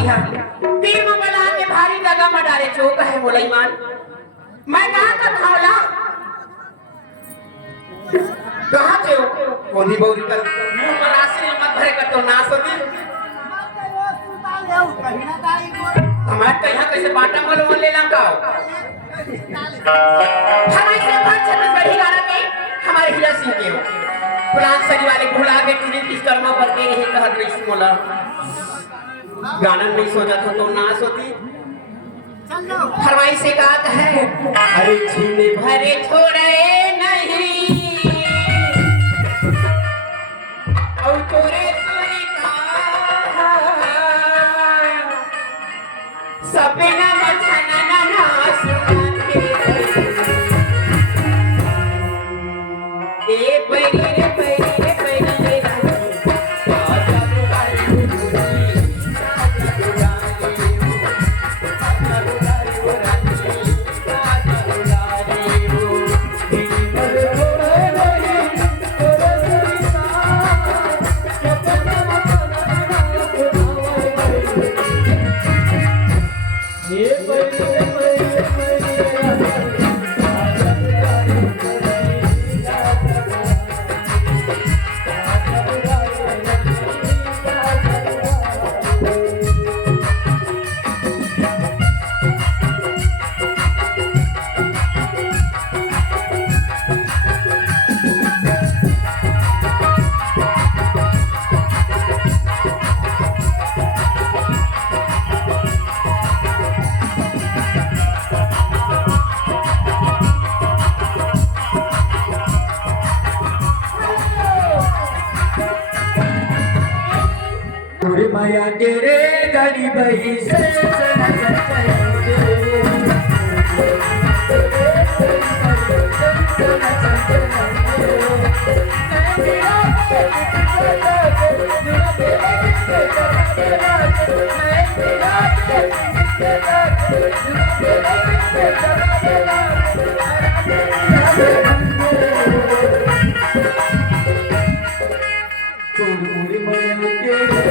की है तीर में बना के भारी जगह में डाले चौक है मुलैमान मैं कहाँ का भावला कहाँ से हो कोनी बौरी कर मुंह में राशि मत भरे कर तो नाश होती हमारे तो यहाँ कैसे बाटा मल ले ला का हमारे से बात छत्तीसगढ़ी गाना के हमारे हीरा सिंह के हो पुरान सरी वाले भुला के तीन किस कर्मा पर के नहीं कहत रही सुमोला गाना नहीं सोचा था तो नाश होती फरमाई से गात है अरे छीने भरे छोड़े नहीं और तोरे सुनी का सपना मछना ना सुनाते ए परी रे माया तेरे गरी बही से माया तेरे